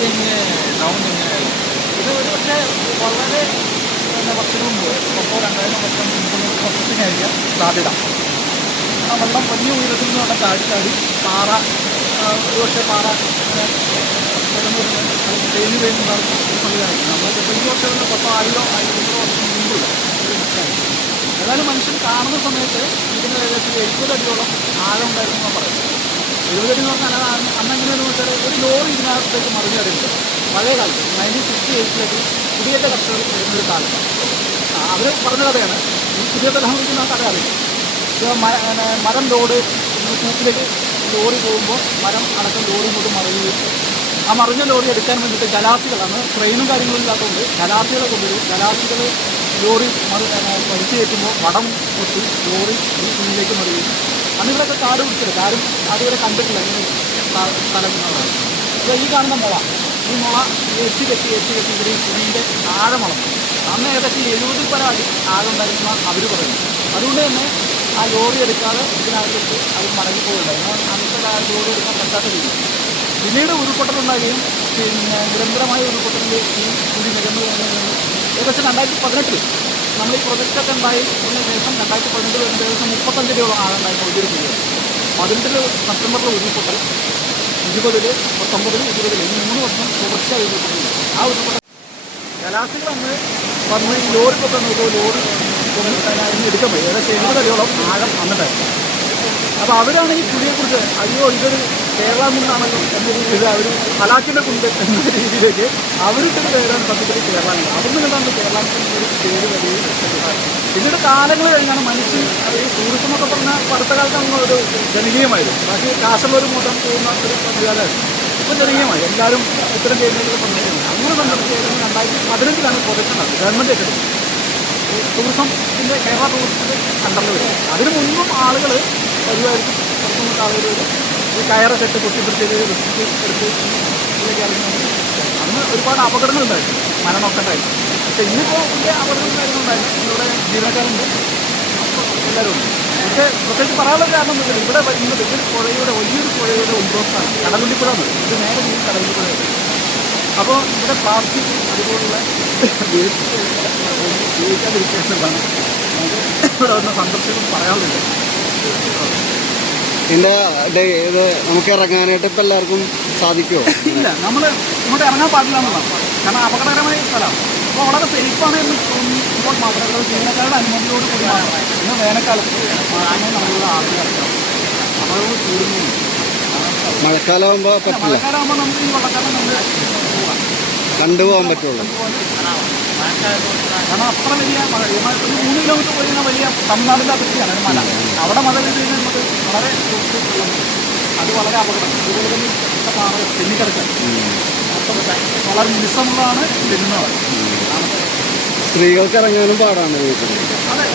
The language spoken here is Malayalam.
കഴിഞ്ഞ് ഡൗൺ തന്നെയായി ഇത് ഒരു പക്ഷേ വളരെ എന്താ വർഷം മുമ്പ്. ഇപ്പോൾ രണ്ടായിരം വർഷം മുമ്പ് ആയിരിക്കാം സാധ്യത. ആ വെള്ളം വലിയ ഉയരത്തിൽ നിന്ന് അവിടെ ചാടി ചാടി. പാറ ഒരു പക്ഷേ പാറ ഇങ്ങനെ കിടന്നു വരുന്നത് അത് തേഞ്ഞ് തേഞ്ഞ് നമ്മൾ ഈ വർഷം നിന്ന് പത്തോ ആയിരോ ആയിരത്തോ വർഷം മുമ്പ് ഏതായാലും മനുഷ്യൻ കാണുന്ന സമയത്ത് ഇതിന് ഏകദേശം എഴുപത് അടിയോളം ആഴം ഉണ്ടായിരുന്നു എന്നാണ് പറയുന്നത്. എഴുപത് അടി എന്ന് പറഞ്ഞാൽ അത് അന്ന് അന്ന് എങ്ങനെയാണെന്ന് വെച്ചാൽ ഒരു ലോറി ഇതിനകത്തേക്ക് മറിഞ്ഞു കിടക്കുന്നത് പഴയ കാലത്ത് നയന്റീൻ സിക്സ്റ്റി എയ്റ്റിലേക്ക് കുടിയേറ്റ കർഷകർ വരുന്നൊരു കാലത്ത് അവർ പറഞ്ഞ കഥയാണ്. ഈ പുതിയ തലമുറയ്ക്ക് ആ കഥ അറിയില്ല മരം ലോഡ് കൂട്ടിലേക്ക് ലോറി പോകുമ്പോൾ മരം അടക്കം ലോറി ഇങ്ങോട്ട് മറിയുകയും ആ മറിഞ്ഞ ലോറി എടുക്കാൻ വേണ്ടിയിട്ട് ജലാസികളാണ് ട്രെയിനും കാര്യങ്ങളും ഇല്ലാത്തതുകൊണ്ട് ജലാസികളെ കൊണ്ടുവരും. ജലാസികൾ ലോറി മറി വലിച്ചു കയറ്റുമ്പോൾ വടം പൊട്ടി ലോറി ഈ കുഞ്ഞിലേക്ക് മറിയും അന്ന് ഇവിടെയൊക്കെ കാട് പിടിച്ചില്ല ആരും അതുവരെ കണ്ടിട്ടില്ല. ഇങ്ങനെ സ്ഥലം എന്നുള്ളതാണ് അപ്പോൾ ഈ കാണുന്ന മുള. ഈ മുള എത്തി കെട്ടി എത്തി കെട്ടി ഇവിടെ ഈ കുഴിന്റെ ആഴമുളം അന്ന് ഏകദേശം എഴുപതിൽ പല അടി ആഴം ഉണ്ടായിരുന്ന അവർ പറയുന്നു. അതുകൊണ്ട് തന്നെ ആ ലോറി എടുക്കാതെ ഇതിനകത്തേക്ക് അവർ മടങ്ങി പോകുന്നുണ്ടായിരുന്നു അന്നത്തെ ആ ലോറി എടുക്കാൻ പറ്റാത്ത രീതി പിന്നീട് ഉരുൾപൊട്ടലുണ്ടാകുകയും പിന്നെ നിരന്തരമായ ഉരുൾപൊട്ടലിൽ ഈ കുഴി നിരന്നു ഏകദേശം രണ്ടായിരത്തി പതിനെട്ടിൽ നമ്മൾ ഈ പ്രൊജക്റ്റൊക്കെ ഉണ്ടായി അതിന് ശേഷം രണ്ടായിരത്തി പതിനെട്ട് വരുന്ന ഏകദേശം മുപ്പത്തഞ്ച് രൂപ ഒരു കുഴി പതിനെട്ടിൽ സെപ്റ്റംബറിൽ ഉരുൾപൊട്ടൽ ഇരുപതിൽ പത്തൊമ്പതിൽ ഇരുപതിൽ ഈ മൂന്ന് വർഷം തുടർച്ചയായി ഉരുൾപൊട്ടൽ. ആ ഉരുൾപൊട്ടൽ ജലാശയങ്ങൾ അന്ന് വന്ന് ലോറി കൊണ്ട് അതിന് എടുക്കാൻ പോയി ഏകദേശം എഴുപത് അടിയോളം ആഴം വന്നിട്ടായിരുന്നു അപ്പോൾ അവരാണ് ഈ പുലിയെക്കുറിച്ച് അയ്യോ ഇതൊരു കേരള നിന്നാണല്ലോ എന്ന രീതിയിൽ അവർ ഹലാക്കിന്റെ കുണ്ട് എന്ന രീതിയിലേക്ക് അവരിട്ടൊരു പേരാണ് സത്യത്തിൽ കേരള അതിൽ കണ്ടാണ് കേരളത്തിൽ ഒരു പേര് വരികയും പിന്നീട് കാലങ്ങൾ കഴിഞ്ഞാണ് മനുഷ്യൻ ഈ ടൂറിസം എന്നൊക്കെ പറഞ്ഞാൽ അടുത്ത കാലത്താണ് ഒരു ജനകീയമായിരുന്നു. ബാക്കി കാശുള്ളവർ മൂട്ടം പോകുന്ന ഒരു സംവിധാനമായിരുന്നു ഇപ്പം ജനകീയമായി. എല്ലാവരും ഇത്തരം ചെയ്യുന്നതിൽ പങ്കെടുക്കുന്നു അങ്ങനെ പങ്കെടുക്കുന്നത് രണ്ടായിരത്തി പതിനഞ്ചിലാണ് പ്രൊജക്ഷൻ നടന്നത്. ഗവൺമെന്റ് ഏറ്റെടുത്തത് ടൂറിസത്തിന്റെ കേരള ടൂറിസത്തിന്റെ അണ്ടറിൽ വരും. അതിന് മുൻപും ആളുകൾ പുറത്തുനിന്നൊക്കെ ആളുകൾ വരും. ഈ കയറൊക്കെ ഇട്ട് പൊട്ടിപ്പിടിച്ചത് റിസ്ക് എടുത്ത് ഇതിലേക്ക് ഇറങ്ങി അന്ന് ഒരുപാട് അപകടങ്ങളുണ്ടായിരുന്നു മരണമൊക്കെ ഉണ്ടായിരുന്നു. പക്ഷേ ഇന്നിപ്പോൾ വലിയ അപകടങ്ങളും കാര്യങ്ങളുണ്ടായിരുന്നു ഇവിടെ ജീവനക്കാരുണ്ട്. എല്ലാവരും ഉണ്ട് പക്ഷേ പ്രത്യേകിച്ച് പറയാനുള്ള കാരണം എന്താ വെച്ചാൽ ഇവിടെ വരുന്നത് ഇതൊരു പുഴയുടെ വലിയൊരു പുഴയുടെ ഉത്ഭവസ്ഥാണ് കടകുണ്ടിപ്പുഴ. ഇത് നേരെ ഈ കടകുണ്ടിപ്പുഴ അപ്പോൾ ഇവിടെ പ്ലാസ്റ്റിക് അതുപോലുള്ള വേസ്റ്റ് ഉപയോഗിക്കാതിരിക്കേണ്ടതാണ് ഇവിടെ വന്ന സന്ദർശകർ പറയാറുണ്ട് ഇതിന്റെ ഇത് നമുക്ക് ഇറങ്ങാനായിട്ട് ഇപ്പം എല്ലാവർക്കും സാധിക്കുമോ ഇല്ല നമ്മൾ ഇങ്ങോട്ട് ഇറങ്ങാൻ പാടില്ല എന്നുള്ളതാണ്. കാരണം അപകടകരമായ സ്ഥലമാണ്. അപ്പോൾ വളരെ സേഫാണ് എന്ന് തോന്നിയപ്പോൾ മാത്രമേ അത് ജീവനക്കാരുടെ അനുമതിയോട് കൂടി മാത്രമേ ഇന്ന് വേനൽക്കാലത്ത് മാത്രമേ നമ്മളുടെ ആളുകൾ അപകടങ്ങൾ കൂടുന്നു മഴക്കാലമാകുമ്പോൾ പറ്റില്ല. മഴക്കാലമാകുമ്പോൾ നമുക്ക് ഈ വെള്ളക്കാലം കണ്ടുപോകാൻ പറ്റുള്ളൂ. കാരണം അത്ര വലിയ മഴ ഒരു മൂന്ന് കിലോമീറ്റർ പോയിരുന്ന വലിയ തമിഴ്നാടിന്റെ അതിർത്തിയാണ് ഒരു മല. അവിടെ മഴ പെയ്ത് കഴിഞ്ഞാൽ നമുക്ക് വളരെ അത് വളരെ അപകടം. അതുപോലെ തന്നെ പാറ അപ്പം വളരെ മിനുസമുള്ളതാണ് തെന്നുന്നത് സ്ത്രീകൾക്ക് ഇറങ്ങാനും പാടാണ് വീട്ടിൽ അതെ.